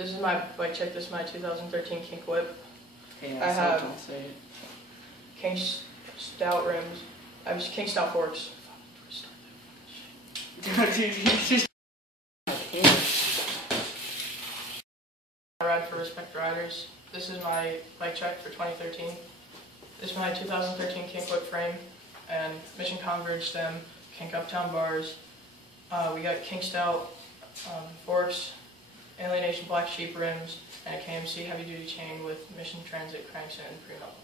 This is my bike check. This is my 2013 Kink whip. Okay, I have don't say it. Kink stout rims. I have Kink stout forks. I ride for Respect Riders. This is my bike check for 2013. This is my 2013 Kink whip frame and Mission Converge stem, Kink Uptown bars. We got Kink stout forks, Alienation Black Sheep rims, and a KMC heavy duty chain with Mission Transit cranks and pre-melt.